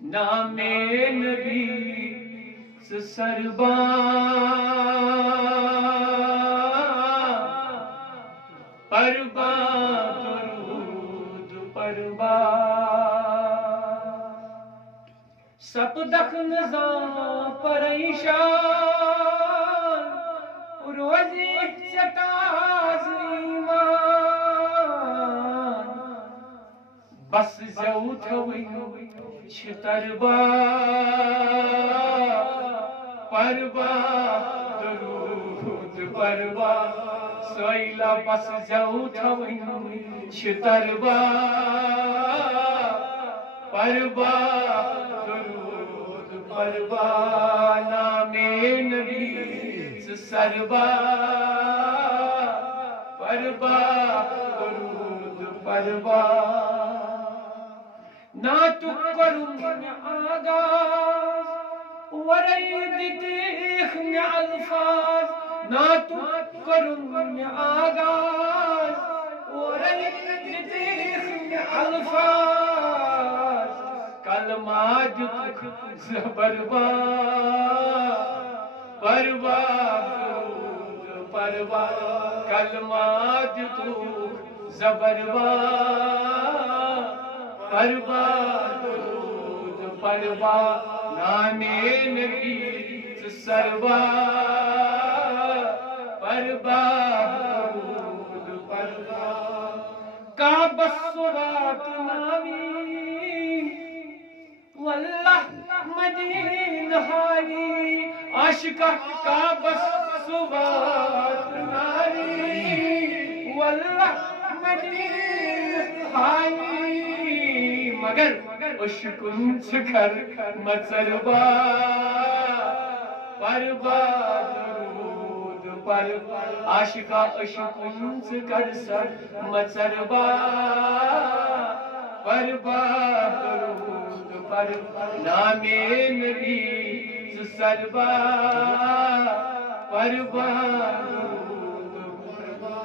نام نبی سرباں پرواں درود پرواں سپدخ نظام پریشان روزی ستاز ایمان بس زیو تھوئی چھتربا پروا درود پروا سویلا بس زیو تھوئی چھتربا پروا درود پروا نام نبی سربا پروا درود پروا نہ تو کروں میں آغاز ورید دیکھ میں الفاظ نہ تو کروں میں آغاز ورید دیکھ میں الفاظ کلمات زبروا پروا درود پروا کلمات زبروا پروا درود پروا نام نبی سروا پروا درود پروا کعبہ صراط نامی واللہ مدین حالی عاشقہ کعبہ صراط نامی واللہ مدین حالی مگر اشکن چکر مچربا پروا درود پروا عاشقہ اشکن چکر سر مچربا پروا درود پروا نام نبی سربا پروا درود پروا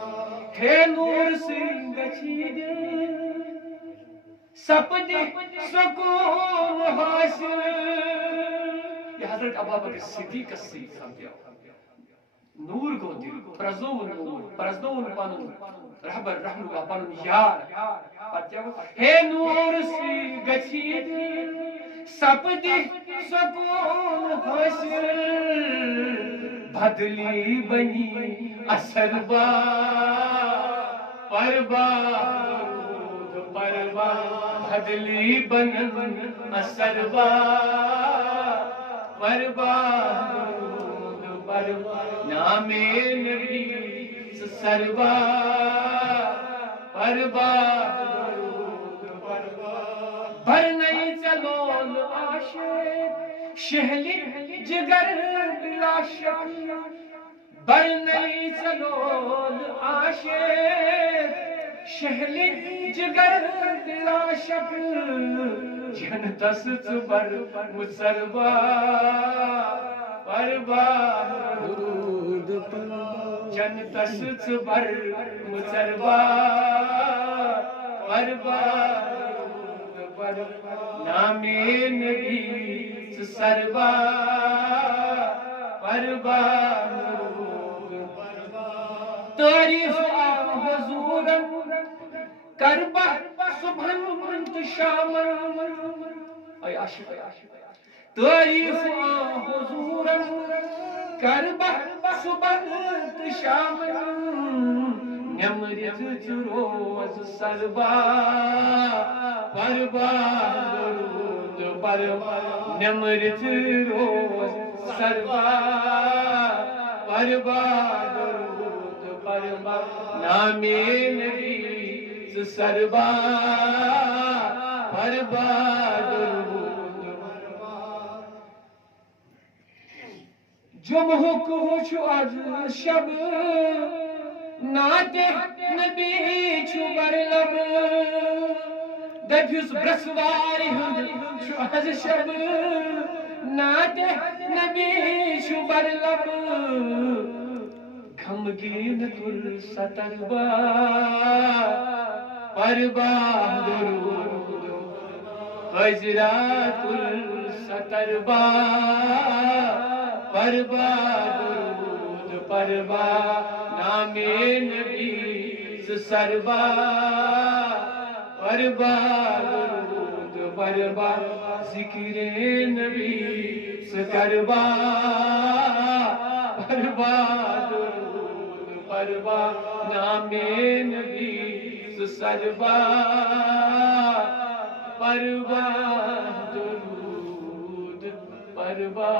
ہے نور سنگ چید سپد سکون حاصل یہ حضرت ابوبکر صدیق سے سمجھا نور گو دل پرزون نور پرزون پنن رہبر رحم اللہ پنن یار ہے نور سی گچھید سپد سکون حاصل بدلی بنی اثر با پروا پروا بدلی بنن اثروا پروا درود پروا نام نبی سروا پروا درود پروا بھر نہیں چلون عاشق شہلی جگر بلا شک بھر نہیں چلون عاشق شہلی جگر بلا شک جنتس بر مصروا پروا درود پروا جنتس بر مصروا پروا درود پروا نام نبی سروا پروا درود پروا تعریف حضور کربہ صبح شام اے عاشق تعریف حضور کربہ صبح شام نمرت روز سربا پروا درود پروا نمرت روز سربا پروا درود پروا نام نبی سربا پروا درود پروا جمعہ کو چھو از شب نعت نبی چھو بر لب دفیس برسواری ہند چھو از شب نعت نبی چھو بر لب غمگین تر ستربا پروا درود حجرات الستربا پربا درود پربا نام نبی سربا پربا درود پربا ذکر نبی سکربا پربا درود پربا نام نبی سربا پربا درود پربا